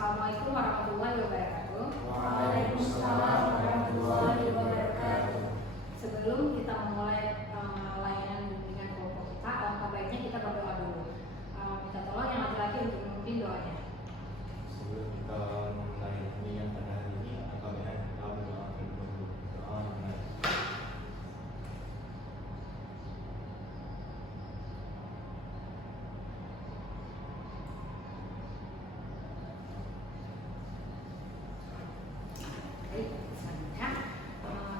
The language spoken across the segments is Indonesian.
Assalamualaikum warahmatullahi wabarakatuh. Waalaikumsalam warahmatullahi wabarakatuh. Sebelum kita memulai layanan bimbingan kelompok kita, alangkah baiknya kita berdoa dulu. Minta tolong yang laki-laki untuk memimpin doanya. Sebelum kita memulai bimbingan pada hari ini, alangkah baiknya kita berdoa dulu. Doa dimulai. Baik, selanjutnya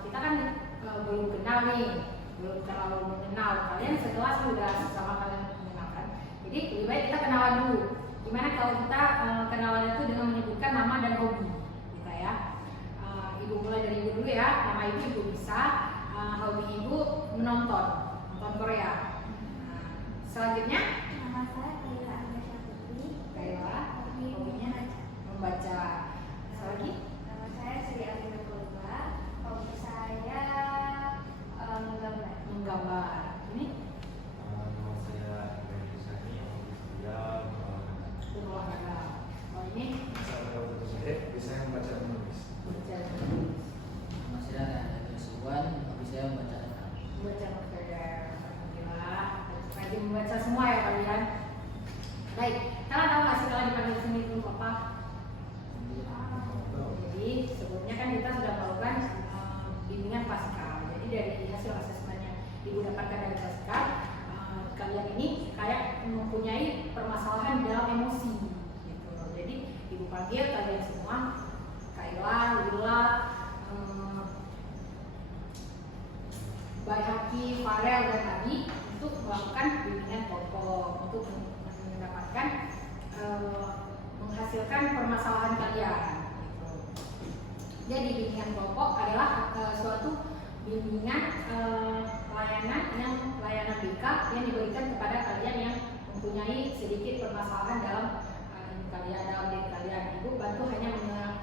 kita kan belum kenal nih, belum terlalu mengenal kalian. Setelah sudah sama kalian mengenalkan, jadi lebih baik kita kenalan dulu. Gimana kalau kita kenalan itu dengan menyebutkan nama dan hobi kita ya. Ibu mulai dari ibu dulu ya. Nama ibu bisa, hobi ibu nonton Korea. Selanjutnya Nama saya Kaila Agasha Putri. Kaila, hobinya membaca. Lagi Nama saya Sri Alina Kulba. Hobi saya menggambar. menggambar. Ini Nama saya Ibrahim Sani, hobi saya berolahraga. Oh ini bisa membaca dan menulis. baca Nama saya Rana Josuwan, hobi saya membaca naskah. baca novel. Alhamdulillah, rajin membaca semua ya kalian. Baik, kalian tahu nggak sih kalian dipanggil sini itu apa? Jadi sebelumnya kan kita sudah melakukan bimbingan pasca. Jadi dari hasil asesmennya ibu dapatkan dari pasca, kalian ini kayak mempunyai permasalahan dalam emosi gitu. Jadi ibu panggil kalian semua, Kaila, Lila, Bayhaki, Farel dan Adi untuk melakukan bimbingan kelompok untuk mendapatkan menghasilkan permasalahan kalian. Jadi bimbingan kelompok adalah suatu bimbingan layanan BK yang diberikan kepada kalian yang mempunyai sedikit permasalahan dalam diri kalian. Ibu bantu hanya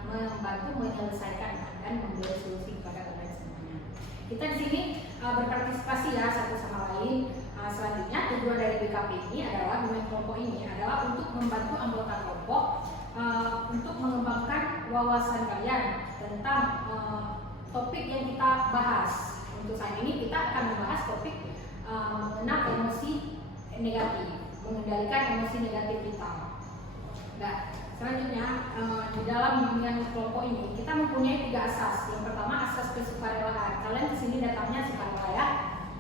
membantu menyelesaikan dan memberi solusi kepada kalian semuanya. Kita di sini berpartisipasi ya satu sama lain. Selanjutnya tujuan dari BKP ini adalah bimbingan kelompok ini adalah untuk membantu anggota kelompok untuk mengembangkan wawasan kalian tentang topik yang kita bahas. Untuk saat ini kita akan membahas topik mengenal emosi negatif, mengendalikan emosi negatif kita. Nah, selanjutnya di dalam bimbingan kelompok ini kita mempunyai 3 asas. Yang pertama asas kesukarelaan. Kalian di sini datangnya sukarela ya,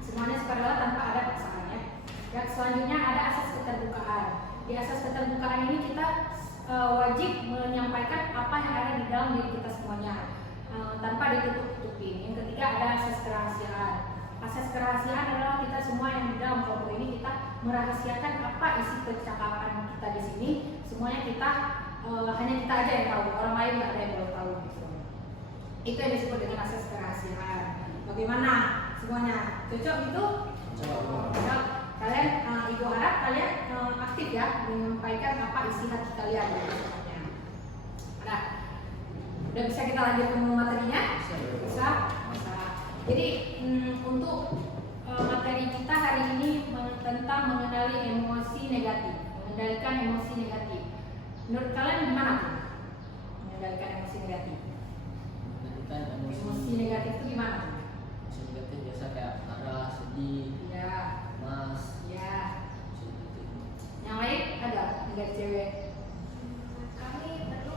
semuanya sukarela tanpa ada paksaan ya. Dan selanjutnya ada asas keterbukaan. Di asas keterbukaan ini kita wajib menyampaikan apa yang ada di dalam diri kita semuanya tanpa ditutup-tutupin. Yang ketiga ada asas kerahasiaan. Asas kerahasiaan adalah kita semua yang di dalam kelompok ini kita merahasiakan apa isi percakapan kita di sini. Semuanya kita hanya kita aja yang tahu, orang lain nggak ada yang belum tahu gitu. Itu yang disebut dengan asas kerahasiaan. Bagaimana semuanya? Cocok gitu? Cocok. Kalian, ibu harap kalian aktif ya menyampaikan apa isi hati kalian. Nah, udah bisa kita lanjut ke materinya? Bisa. Jadi untuk materi kita hari ini tentang mengenali emosi negatif, mengendalikan emosi negatif. Menurut kalian gimana tuh? Mengendalikan emosi negatif. Mengendalikan Emosi negatif itu gimana tuh? emosi negatif biasa kayak marah, sedih, Ya, cemas, ya. gitu. Yang lain ada nggak cewek? Kami perlu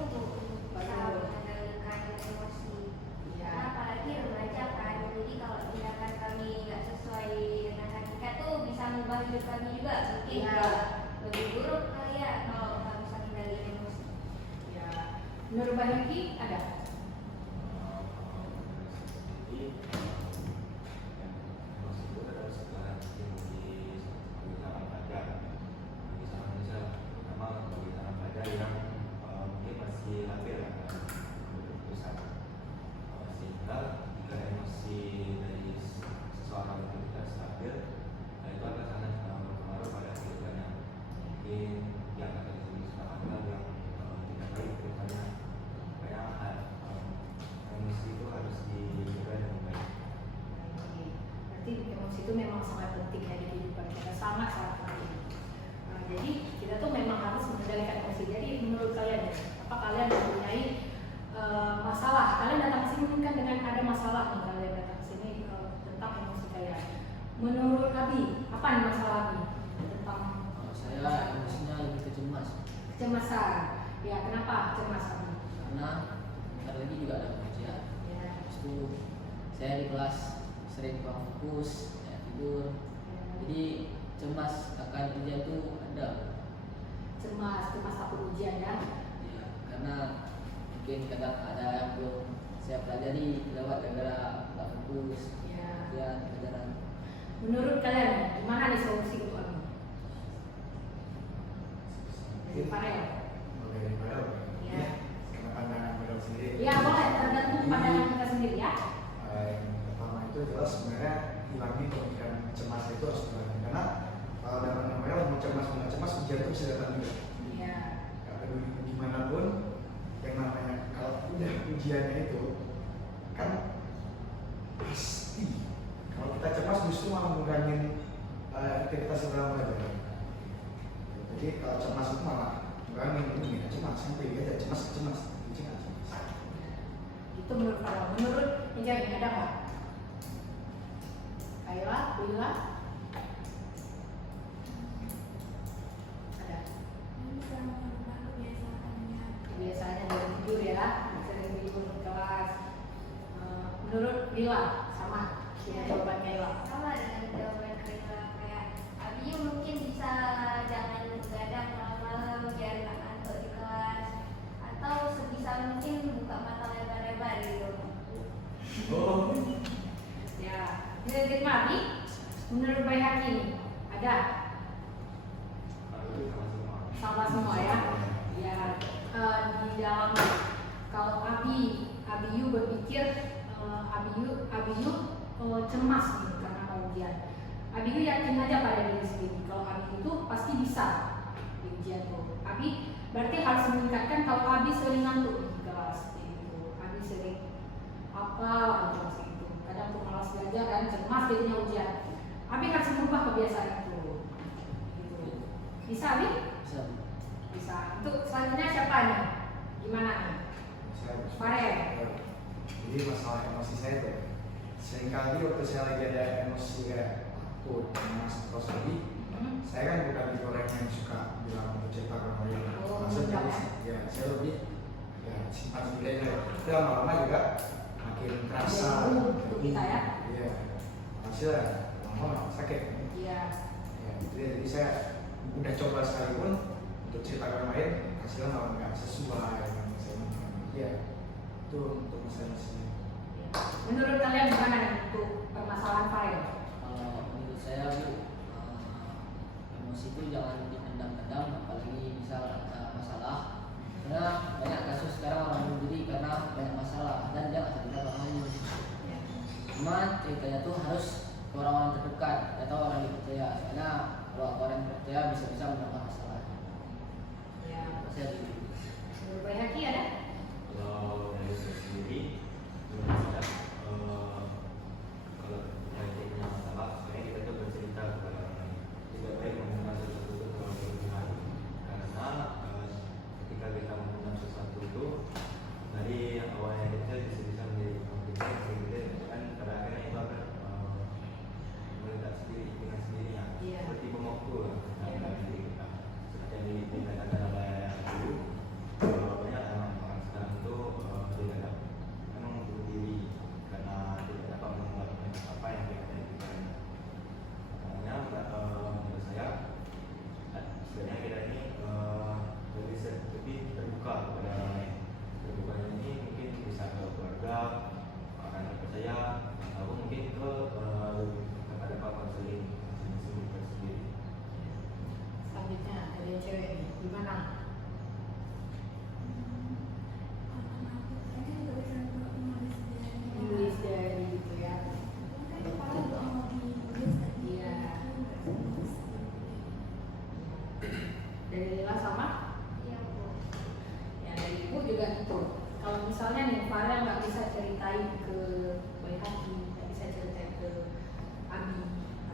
bisa mengendalikan emosi. Ya. Karena apalagi remaja kan. Jadi kalau tindakan kami nggak sesuai dengan hakikat tuh bisa mengubah hidup kami juga. Mungkin Ya. lebih buruk kali ya kalau nggak bisa mengendalikan emosi. Ya. Menurut Mbak Yuki ada? Emosi itu memang sangat penting ya di kehidupan kita, sangat penting. Jadi kita tuh memang harus mengendalikan emosi. Jadi menurut kalian ya, apakah kalian mempunyai masalah, kalian datang ke sini kan dengan ada masalah nih, kalian datang ke sini tentang emosi kalian. Menurut Abi, apa nih masalah Abi tentang Kalau saya emosinya lebih ke cemas. kecemasan? Ya, kenapa cemas Abi? Karena bentar lagi juga ada ujian. Ya, Habis itu saya di kelas sering kurang fokus, kayak tidur. Jadi cemas akan ujian itu ada. cemas takut ujian ya. Ya, karena mungkin kadang ada yang belum saya pelajari lewat gara-gara nggak fokus. Ya. Ujian pelajaran. Menurut kalian gimana nih solusi untuk Abi? Dari Farel. Mulai dari Farel. Ya. Karena pandangan Farel sendiri. Ya boleh, tergantung pandangan kita sendiri ya. Yang pertama itu adalah sebenarnya hilangin pemikiran cemas itu harus hilangin, karena kalau dalam Farel mau cemas mau nggak cemas ujian itu bisa datang juga. Iya. Karena gimana pun yang namanya kalau udah ujiannya itu kan pasti kalau kita cemas justru malah mengurangi aktivitas dalam belajar. Jadi kalau cemas itu malah mengurangi ini nggak cemas, sampai aja cemas. Itu menurut Farel. Menurut Injani ada nggak? Kayla, Willa? Ada. Bisa merubah kebiasaannya. Biasanya dari tidur ya, sering tidur di kelas. Menurut Willa sama dengan jawaban Kayla. Sama dengan jawaban Kayla, kayak Abi mungkin bisa jangan begadang malam-malam biar nggak ngantuk di kelas, atau sebisa mungkin buka mata lebar-lebar gitu. Oh. Ya, dari Mami, menurut Bayhaki ada sama semua ya. Ya, di dalam kalau Abiyu berpikir Abiyu cemas nih karena mau ujian. Abiyu yakin aja pada diri sendiri kalau Abi itu pasti bisa di ujian tuh. Abi berarti harus meningkatkan kalau Abi sering ngantuk di kelas itu. Abi sering apa kelas itu. Kadang tuh malas belajar dan cemas jadinya ujian. Abi harus merubah kebiasaan itu. Gitu. Bisa Abi? Bisa. Bisa. Untuk selanjutnya siapa nih? Gimana nih? Farel. Jadi masalah emosi saya tuh seringkali waktu saya lagi ada emosi kayak takut, cemas, terus tadi saya kan bukan tipe orang yang suka bilang atau cerita ke orang lain. Oh, Maksudnya enggak ya saya lebih ya simpan sendiri aja. Tapi lama-lama juga makin terasa. Untuk kita ya. Iya. Hasilnya lama-lama sakit. Iya. Ya, jadi saya udah coba sekalipun untuk cerita ke orang lain, hasilnya malah nggak sesuai dengan saya inginkan. Iya, itu untuk masalah sini. Menurut kalian gimana nih untuk permasalahan Farel? Kalau menurut saya Bu, emosi itu jangan dipendam-pendam, apalagi misal ada masalah. Karena banyak kasus sekarang orang bunuh diri karena banyak masalah dan dia nggak cerita ke orang lain. Cuma ceritanya tuh harus ke orang-orang terdekat atau orang yang dipercaya. Karena kalau orang yang dipercaya bisa-bisa menambah masalah. Ya. Saya gitu. Menurut Bayhaki ada? Kalau dari saya sendiri, menurut saya kalau kita punya masalah, sebenarnya kita tuh bercerita kepada orang lain. Tidak baik menggunakan sesuatu itu terlalu berlebihan, karena ketika kita menggunakan sesuatu itu dari awal yang kecil bisa menjadi konflik dan pada akhirnya itu akan meledak sendiri dengan sendirinya. Iya. Seperti bom waktu Iya. dalam diri kita. Seperti yang dikatakan oleh dulu. Banyak orang sekarang itu tidak memang bunuh diri karena tidak dapat membuat apa yang dia inginkan. Makanya menurut saya sebenarnya kita ini lebih terbuka kepada orang lain. Terbuka ini mungkin bisa ke keluarga, orang yang percaya, atau mungkin ke kepada konseling sendiri. Selanjutnya ada yang cewek nih. Gimana? Nulis dari gitu ya. Iya. Dari Lila sama? Iya Bu. Ya dari ibu juga gitu. Kalau misalnya nih Farel nggak bisa ceritain ke Bayhaki, nggak bisa ceritain ke Abi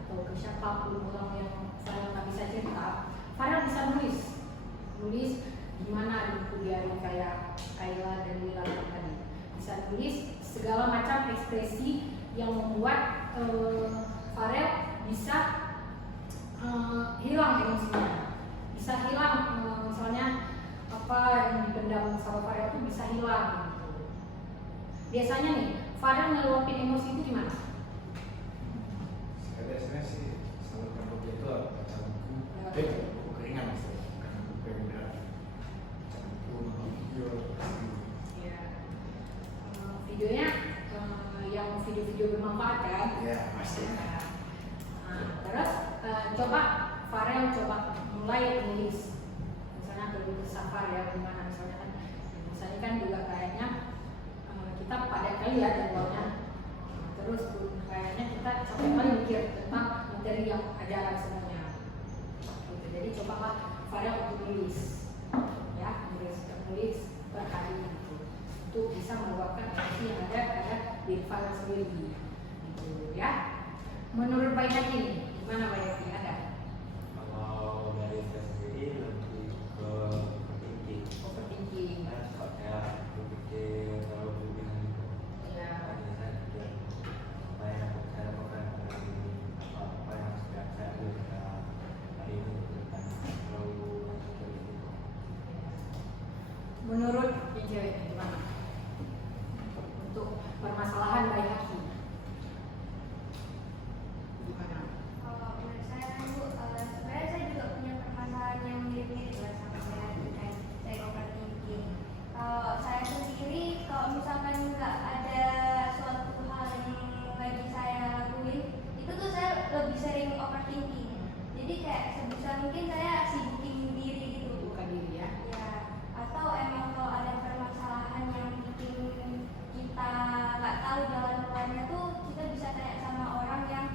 atau ke siapapun orang yang Farel nggak bisa cerita, Farel bisa nulis gimana di buku diary kayak Kayla dan Lila tadi. Bisa tulis segala macam ekspresi yang membuat Farel bisa hilang emosinya, bisa hilang misalnya apa yang dipendam sama Farel itu bisa hilang gitu. Biasanya nih Farel ngeluapin emosi itu gimana? Saya biasanya sih salurkan hobi itu baca buku, buku keringan misalnya, bukan buku yang berat. Baca buku, nonton video, Ya. Videonya yang video-video bermanfaat kan? ya pasti. Terus coba Farel mulai nulis, misalnya kalau safar ya gimana misalnya kan juga kayaknya kita pada kali ya jadwalnya, terus kayaknya kita capek kali mikir tentang materi yang ajaran semuanya gitu. Jadi cobalah Farel untuk nulis ya, nulis per hari gitu, untuk bisa meluapkan emosi yang ada pada diri Farel sendiri gitu ya. Menurut Baik Hati ini, gimana Baik Hati? Ada? Kalau dari saya sendiri lebih ke overthinking. Overthinking. Saya suka kayak berpikir terlalu berlebihan gitu. Ya. Jadi saya pikir apa yang saya lakukan hari ini, apa yang saya ambil pada hari ini ke depan, terlalu berpikir gitu. Menurut yang cewek gimana? Untuk permasalahan Baik Hati, gimana? Kalau menurut saya kan Bu, sebenarnya saya juga punya permasalahan yang mirip-mirip lah sama saya terkait saya overthinking. Kalau saya sendiri, kalau misalkan nggak ada suatu hal yang lagi saya lakuin, itu tuh saya lebih sering overthinking. Jadi kayak sebisa mungkin saya sibukin diri gitu. Buka diri ya. Ya, atau emang kalau ada permasalahan yang bikin kita nggak tahu jalan keluarnya tuh, kita bisa tanya sama orang yang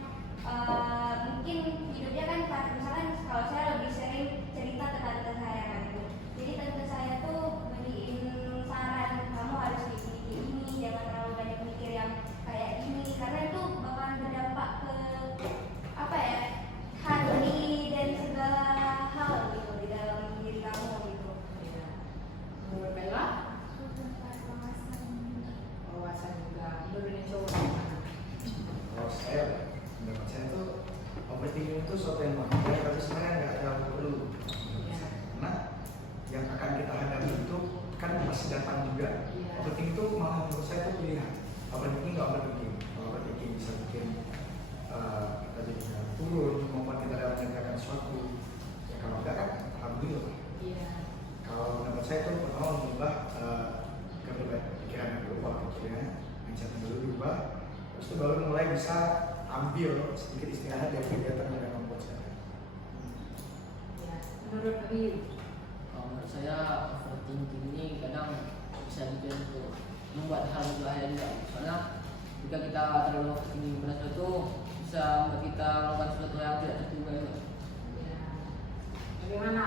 mungkin hidupnya kan misalkan kalau saya lebih sering cerita ke tante saya kan gitu. Jadi tante saya tuh beriin saran, kamu harus mikir ini, jangan terlalu banyak mikir yang kayak ini, karena itu bakalan berdampak ke apa ya, hati dan segala hal gitu di dalam diri kamu gitu. Ya. Menurut Kayla, wawasan juga. Menurut yang cowok gimana? Kalau saya, menurut saya tuh overthinking itu suatu yang wajar, tapi sebenarnya nggak terlalu perlu. Ya. Karena yang akan kita hadapi itu kan masih datang juga. Iya. Overthinking itu malah menurut saya itu pilihan. Overthinking nggak overthinking. Kalau overthinking bisa bikin kita jadi turun, kemampuan kita dalam mengerjakan sesuatu. Ya kalau enggak kan alhamdulillah. Iya. Kalau menurut saya itu pertama mengubah kepribadian pikiran yang berubah, pikirannya mindset yang dulu berubah, terus itu baru mulai bisa ambil sedikit istirahat dari kegiatan yang membuat saya. Ya. Menurut Abiyu, Kalau menurut saya overthinking ini kadang bisa bikin untuk membuat hal yang bahaya juga. Soalnya jika kita terlalu overthinking pada sesuatu, bisa membuat kita melakukan sesuatu yang tidak terduga juga. ya. Bagaimana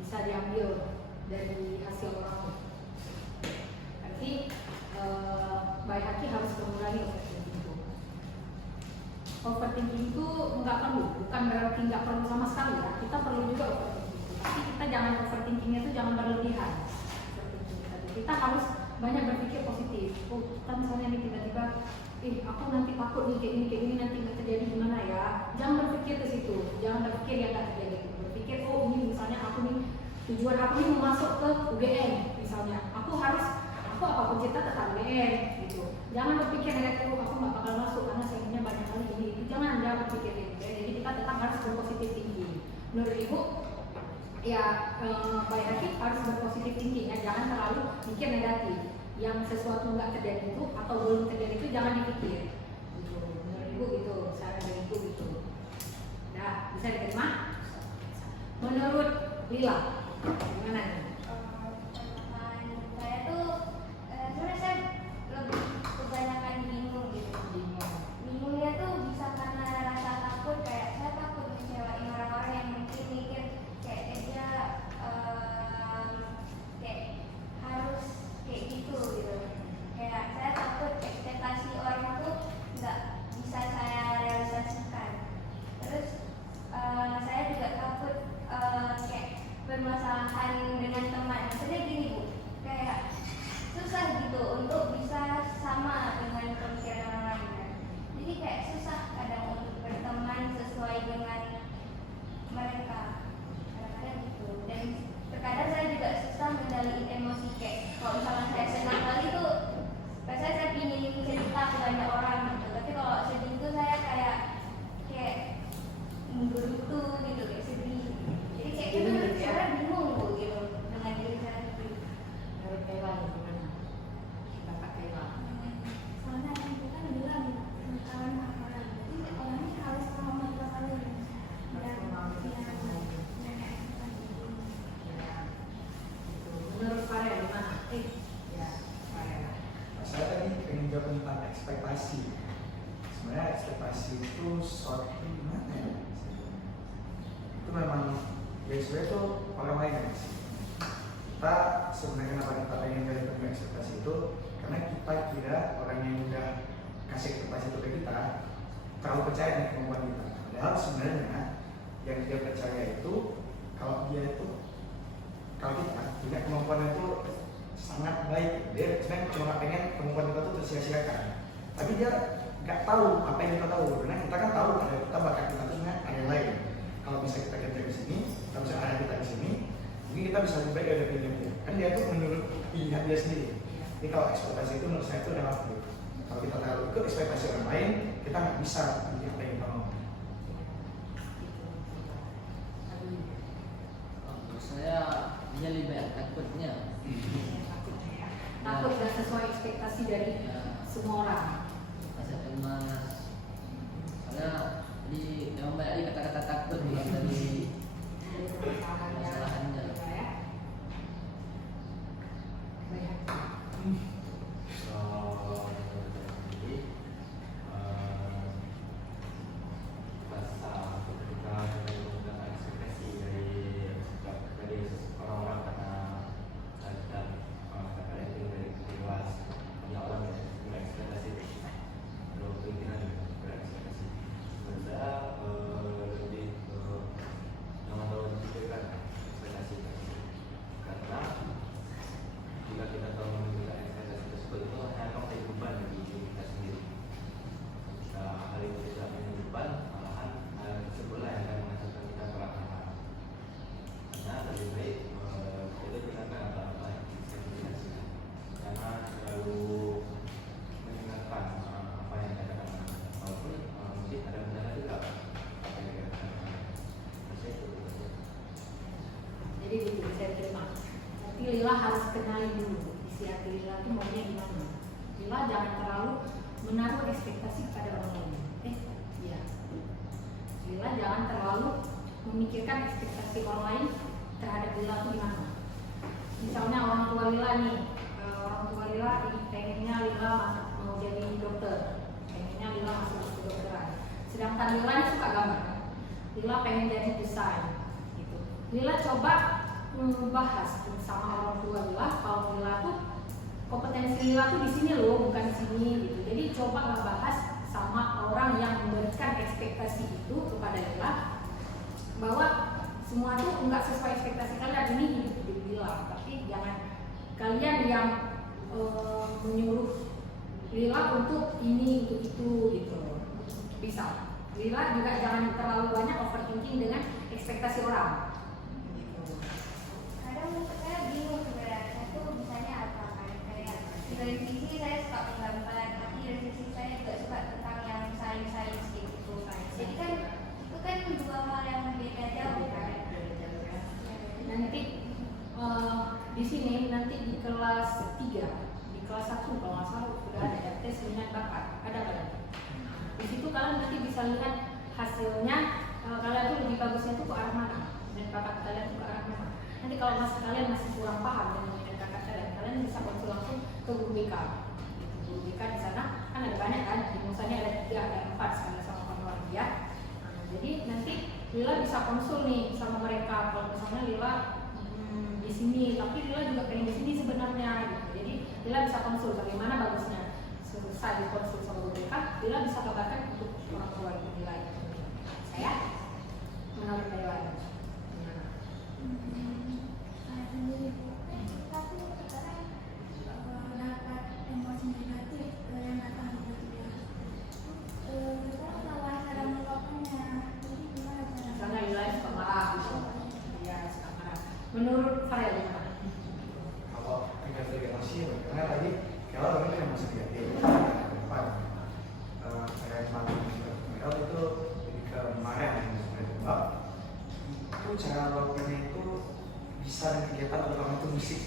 bisa diambil dari hasil orang? Berarti Baik Hati harus mengurangi overthinking itu. Overthinking itu nggak perlu, bukan berarti nggak perlu sama sekali ya. Kita perlu juga overthinking. Tapi kita jangan overthinkingnya itu jangan berlebihan. Kita harus banyak berpikir positif. Oh, kita misalnya nih tiba-tiba, aku nanti takut nih kayak gini nanti nggak terjadi gimana ya? Jangan berpikir ke situ, jangan berpikir yang nggak terjadi. Berpikir, oh ini misalnya aku nih tujuan aku nih mau masuk ke UGM misalnya, aku apapun cerita tetap UGM gitu. Jangan berpikir negatif, aku nggak bakal masuk karena sayangnya banyak kali ini. Jangan berpikir gitu ya. Jadi kita tetap harus berpositif tinggi. Menurut Ibu, ya Baik Hati harus berpositif tinggi ya, jangan terlalu mikir negatif. Yang sesuatu nggak terjadi itu atau belum terjadi itu jangan dipikir. Gitu. Menurut Ibu gitu, saran dari Ibu gitu. Nah, bisa diterima? Menurut Lila, gimana nih? Permasalahan saya tuh sebenarnya saya lebih kebanyakan bingung gitu. Bingungnya tuh bisa karena rasa takut, kayak saya takut ngecewain orang-orang yang mungkin mikir kayak dia kayak harus kayak gitu. Kayak saya takut ekspektasi orang tuh nggak bisa saya realisasikan. Terus saya juga takut kayak permasalahan ekspektasi. Sebenarnya ekspektasi itu suatu gimana ya? Itu memang ya sebenarnya itu orang lain ya. Kita sebenarnya kenapa kita pengen dari ekspektasi itu karena kita kira orang yang udah kasih ekspektasi itu ke kita terlalu percaya dengan kemampuan kita. Padahal sebenarnya yang dia percaya itu kalau kita punya kemampuan itu sangat baik, dia sebenarnya cuma nggak pengen kemampuan kita tuh tersia-siakan. Tapi dia nggak tahu apa yang kita tahu, karena kita kan tahu ada kita bakat kita tuh sebenarnya ada yang lain. Kalau bisa kita kerja di sini, kita bisa ada kita di sini, mungkin kita bisa lebih baik dari pilihan dia. Kan dia tuh menurut pilihan dia sendiri. Jadi kalau ekspektasi itu menurut saya itu adalah kalau kita terlalu ikut ekspektasi orang lain, kita nggak bisa pilih apa yang kita mau. Menurut saya dia lebih banyak takutnya. Takut dan sesuai ekspektasi dari semua orang. Rasa cemas. Karena di memang banyak kata-kata takut bukan dari Masalahnya. Ya. Banyak. Jadi gitu saya terima. Nanti Lila harus kenali dulu isi hati Lila itu maunya gimana. Lila jangan terlalu menaruh ekspektasi kepada orang lain. Iya. Lila jangan terlalu memikirkan ekspektasi orang lain terhadap Lila itu gimana. Misalnya orang tua Lila nih, orang tua Lila pengennya Lila mau jadi dokter, pengennya Lila masuk kedokteran. Sedangkan Lila ini suka gambar kan? Lila pengen jadi desain. Lila coba membahas sama orang tua Lila kalau Lila tuh kompetensi Lila tuh di sini loh, bukan di sini gitu. Jadi coba ngebahas sama orang yang memberikan ekspektasi itu kepada Lila bahwa semua tuh enggak sesuai ekspektasi kalian, ini hidup Lila. Tapi jangan kalian yang menyuruh Lila untuk ini untuk itu gitu. Bisa. Lila juga jangan terlalu banyak overthinking dengan ekspektasi orang. Saya bingung sebenarnya, saya tuh bisanya apa kayak dari sisi saya suka menggambar, tapi dari sisi saya juga suka tentang yang sains gitu. Jadi kan itu kan dua hal yang berbeda jauh kan. Nanti di sini nanti di kelas 3, di kelas 1 kalau nggak salah sudah ada tes minat bakat, ada kan? Di situ kalian nanti bisa lihat hasilnya kalian tuh lebih bagusnya tuh ke arah mana, minat bakat kalian tuh ke arah mana. Nanti kalau kalian masih kurang paham dengan minat bakat kalian bisa konsul langsung ke guru BK. Guru BK di sana kan ada banyak kan, di misalnya ada 3, ada 4 sekali sama kawan dia. Jadi nanti Lila bisa konsul nih sama mereka. Kalau misalnya Lila di sini, tapi Lila juga pengen di sini sebenarnya. Gitu. Jadi Lila bisa konsul bagaimana bagusnya. Selesai di konsul sama guru BK, Lila bisa kabarkan untuk orang tua Lila. Saya menurut Lila. Tapi sekarang dapat emosi negatif yang datang dari dia. Kita salah cara melakukannya. Jadi gimana cara? Misalnya Lila suka marah, dia suka marah. Menurut Farel gimana? Kalau negatif emosi, karena tadi kalau orang itu emosi negatif, depan saya Farel itu lebih ke marah sebab itu cara melakukannya itu bisa dengan kegiatan terutama itu musik.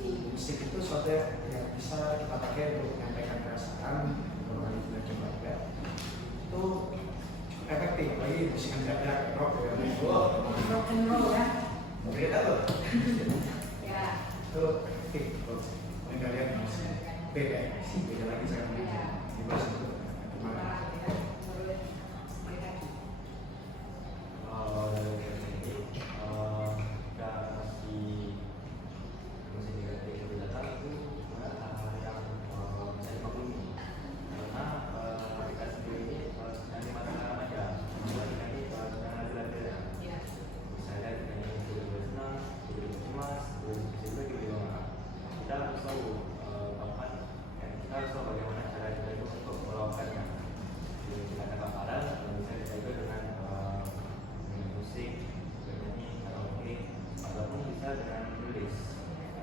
Musik itu suatu yang bisa kita pakai untuk menyampaikan perasaan, kalau kita sudah coba juga itu cukup efektif. Apalagi musik yang tidak rock ya, Rock and roll ya. beda tuh. Ya. Itu efektif. Kalau kalian musik beda sih, beda lagi sama Ya. dibahas itu gimana? Dari ini kita masih negatif kebijakan itu sebenarnya hal yang bisa dimaklumi karena kita sendiri sedang di masa sekarang aja kita ini sedang ada misalnya kita ini sudah senang, sudah cemas, sudah juga kita harus tahu kapan kita harus tahu bagaimana cara kita itu untuk melakukannya. Jadi kita kata padang bisa kita juga dengan musik, bernyanyi, karaoke, ataupun bisa dengan tulis.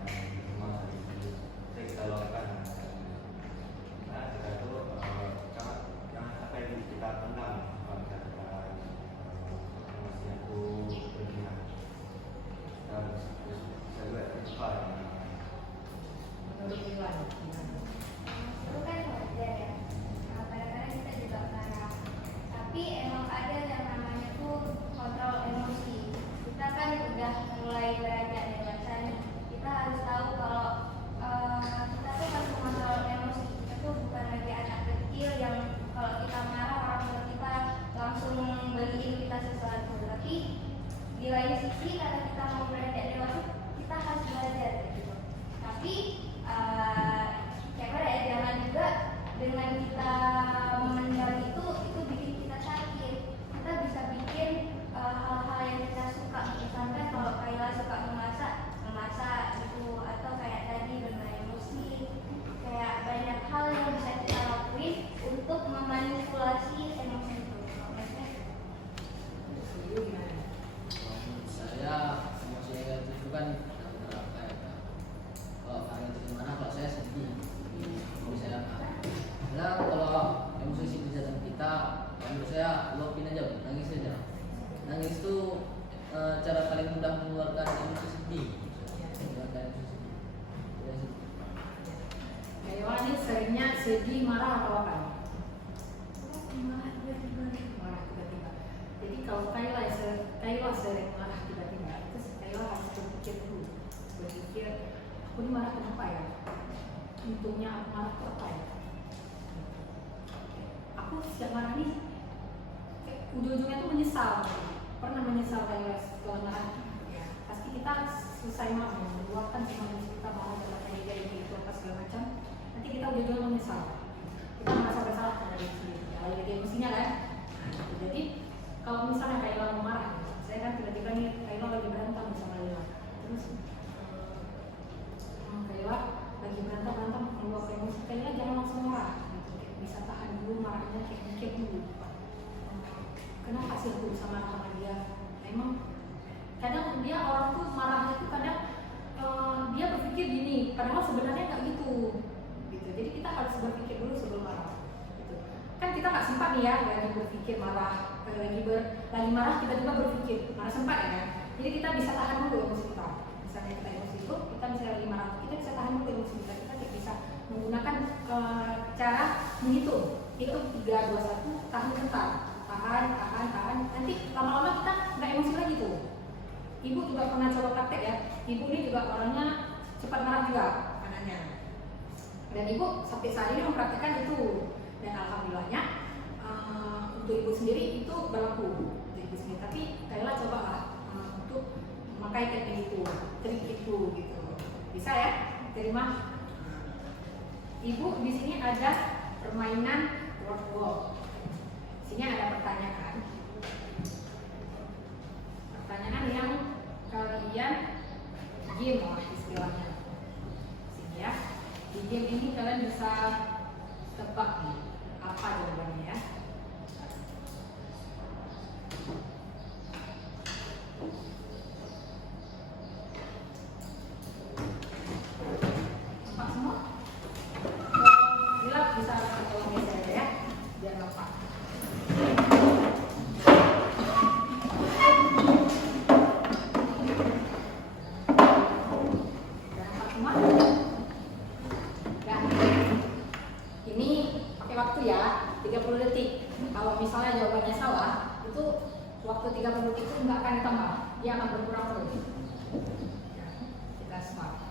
Semua itu bisa kita lakukan. Nah, kita itu jangan sampai kita pendam kata masih aku berminat. Kita harus bisa juga terbuka. Menurut Iwan, gimana? Itu kan wajar ya. Kadang-kadang kita juga marah. Tapi emang ada yang namanya tuh kontrol emosi. Kita kan udah mulai beranjak dewasa nih. Kita harus tahu kalau kita tuh harus mengontrol emosi. Kita tuh bukan lagi anak kecil yang kalau kita marah orang tua kita langsung beliin kita sesuatu. Tapi di lain sisi karena kita mau beranjak dewasa, kita harus belajar gitu. Tapi kayak mana ya, jangan juga dengan kita memendam itu bikin kita sakit. Kita bisa bikin hal-hal yang kita suka, misalkan kalau Kayla suka memasak itu, atau kayak tadi bermain musik, kayak banyak hal yang bisa kita lakuin untuk memanipulasi emosi itu. Setuju gimana? Menurut saya emosi negatif itu kan apa ya? Kalau kalian itu gimana? Kalau saya sedih, emosi saya apa? Karena kalau emosi itu datang kita, menurut saya luapin aja, nangis aja. Nangis itu cara paling mudah mengeluarkan emosi sedih. Mengeluarkan emosi sedih. Ya, sih. Kayak Iwan ini seringnya sedih, marah atau apa? Marah tiba-tiba. Marah tiba-tiba. Jadi kalau Kayla sering marah tiba-tiba, itu Kayla harus berpikir dulu. Berpikir, aku ini marah kenapa ya? Untungnya aku marah itu apa ya? Aku setiap marah nih, ujung-ujungnya tuh menyesal. Pernah menyesal Kayla setelah marah? Ya, pasti kita selesai marah, meluapkan semua emosi kita, marah dalam kayak gitu apa segala macam. Nanti kita ujung-ujungnya menyesal. Kita merasa bersalah karena diri sendiri. Ya, lagi emosinya kan? Nah, jadi kalau misalnya Kayla mau marah, saya kan tiba-tiba nih Kayla lagi berantem sama Lila, terus Kayla lagi berantem meluap emosi, Kayla jangan langsung marah, gitu. Bisa tahan dulu marahnya, kayak mikir dulu. Kenapa sih aku bisa marah sama dia? Emang kadang dia orang tuh marahnya tuh kadang dia berpikir gini, padahal sebenarnya nggak gitu. Jadi kita harus berpikir dulu sebelum marah. Gitu. Kan kita nggak sempat nih ya lagi berpikir marah, lagi marah tiba-tiba berpikir, marah sempat ya kan? Jadi kita bisa tahan dulu emosi kita. Misalnya kita emosi itu, kita bisa lagi marah, kita bisa tahan dulu emosi kita. Kita bisa menggunakan cara menghitung. Hitung 3, 2, 1, tahan bentar. Tahan. Nanti lama-lama kita nggak emosi lagi tuh. Ibu juga pernah coba praktek ya. Ibu ini juga orangnya cepat marah juga anaknya. Dan ibu sampai saat ini mempraktekkan itu. Dan alhamdulillahnya untuk ibu sendiri itu berlaku untuk ibu sendiri. Tapi Kayla cobalah untuk memakai teknik itu, trik itu gitu. Bisa ya? Terima. Ibu di sini ada permainan word wall. Di sini ada pertanyaan. Pertanyaan yang kalian game lah istilahnya. Sini ya. Di game ini kalian bisa tebak nih apa jawabannya ya. Nampak semua? Bila bisa tolong geser aja ya, biar nampak. Waktu ya 30 detik. Kalau misalnya jawabannya salah, itu waktu 30 detik itu nggak akan ditambah, dia akan berkurang terus. Ya, kita smart.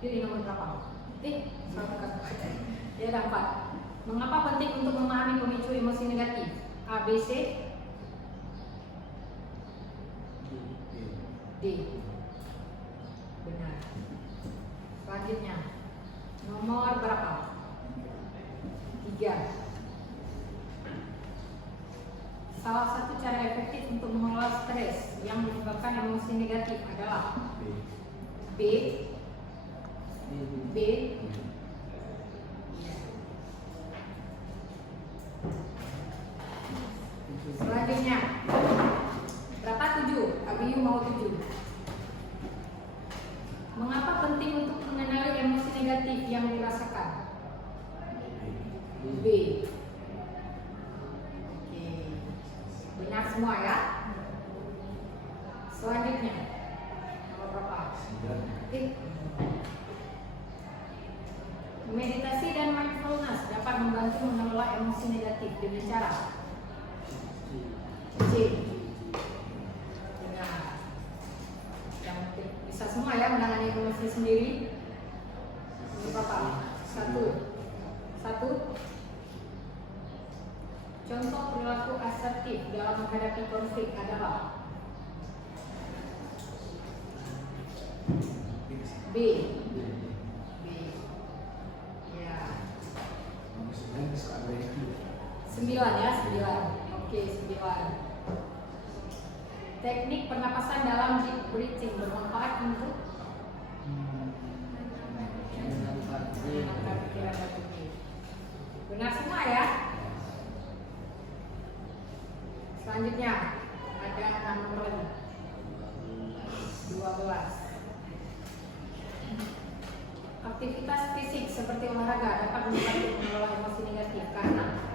Jadi nomor berapa? Ya ada 4. Mengapa penting untuk memahami pemicu emosi negatif? A, B, C, D. Benar. Selanjutnya, nomor berapa? 3. Salah satu cara efektif untuk mengelola stres yang menyebabkan emosi negatif adalah B. B. Selanjutnya, berapa 7? Abiyu mau 7. Mengapa penting untuk mengenali emosi negatif yang dirasakan? B. Oke, benar semua ya. Selanjutnya, nomor berapa? Meditasi dan mindfulness dapat membantu mengelola emosi negatif dengan cara C. Benar. Yang bisa semua ya menangani emosi sendiri. Nomor berapa? 1. Contoh perilaku asertif dalam menghadapi konflik adalah B. Ya. 9 ya, 9. Oke, 9. Teknik pernapasan dalam deep breathing bermanfaat untuk menenangkan pikiran dan tubuh. Benar semua ya. Selanjutnya ada 6 nomor lagi. 12. Aktivitas fisik seperti olahraga dapat membantu mengelola emosi negatif karena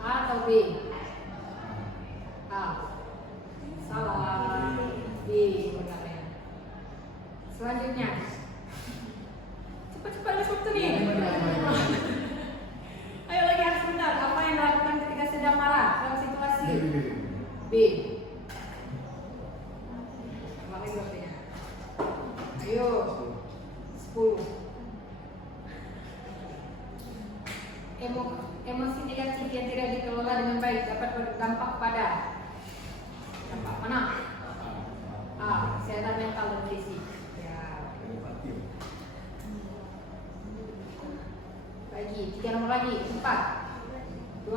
A atau B? A. Salah. B benarnya. Selanjutnya, cepat-cepat les waktu nih. Ayo lagi harus benar. Apa yang dilakukan ketika sedang marah dalam situasi? B. Lagi waktunya. Ayo. 10. Emosi negatif yang tidak dikelola dengan baik dapat berdampak pada dampak mana? A. Kesehatan mental dan fisik. Ya. Lagi 3 nomor lagi. 4. 12.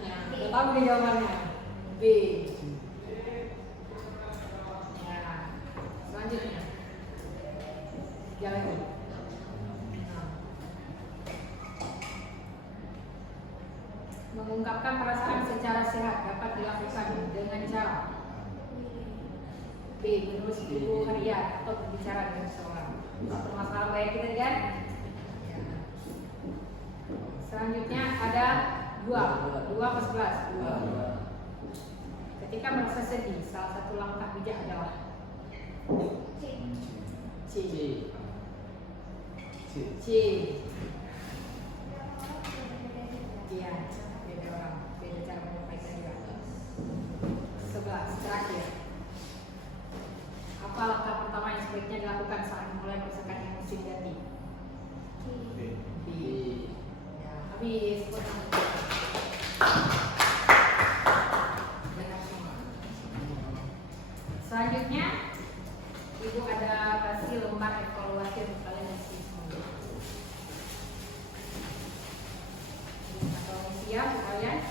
Nah, udah tahu nih jawabannya. B. Ya. Selanjutnya 3 lagi. Mengungkapkan perasaan secara sehat dapat dilakukan dengan cara B. Menulis buku harian atau berbicara dengan seseorang. Permasalahan baik kita kan? Ya. Selanjutnya ada 2 ke 11. 2. Ketika merasa sedih, salah satu langkah bijak adalah C. Iya. Beda cara menyampaikan juga. 11 terakhir. Apa langkah pertama yang sebaiknya dilakukan saat mulai merasakan emosi negatif? B. Ya, habis. Benar semua. Selanjutnya, Ibu ada kasih lembar evaluasi untuk kalian isi semua. Atau siap kalian?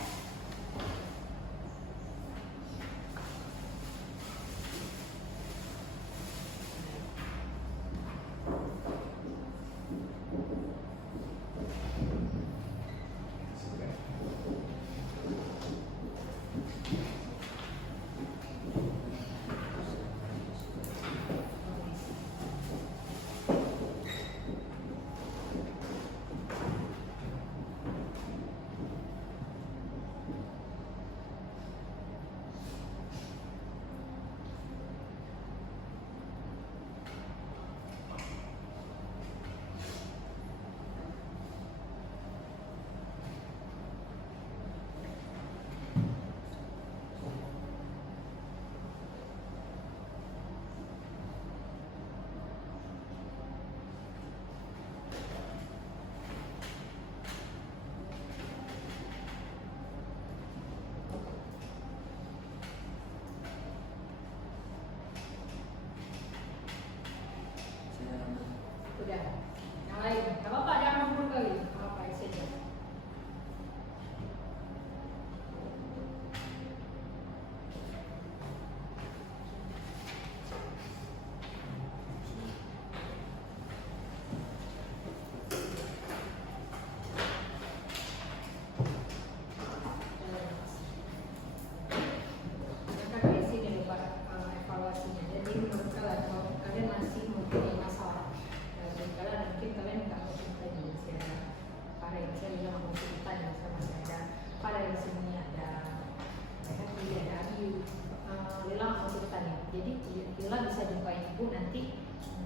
Bila bisa jumpai ibu nanti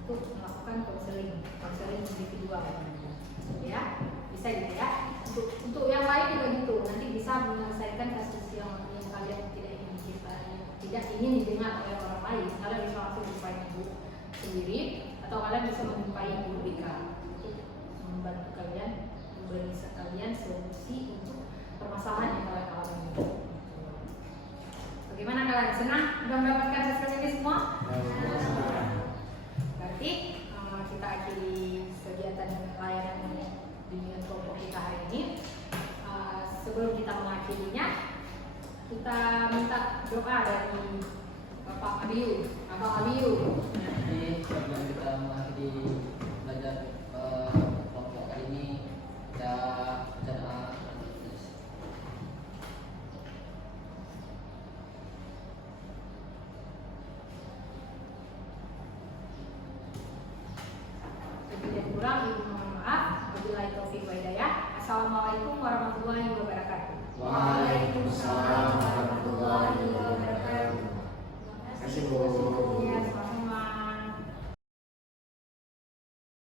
untuk melakukan konseling individual ya, bisa gitu ya. Untuk yang lain juga gitu, nanti bisa menyelesaikan kasus yang kalian tidak ingin didengar oleh orang lain. Kalian bisa langsung jumpai ibu sendiri, atau kalian bisa menjumpai ibu Rika untuk membantu kalian, memberi kalian solusi untuk permasalahan yang kalian alami. Bagaimana kalian? Senang sudah mendapatkan hasil ini semua? Berarti kita akhiri kegiatan layanan bimbingan kelompok kita hari ini. Sebelum kita mengakhirinya, kita minta doa dari Bapak Abiyu, Abang Abiyu. Jadi sebelum kita mengakhiri belajar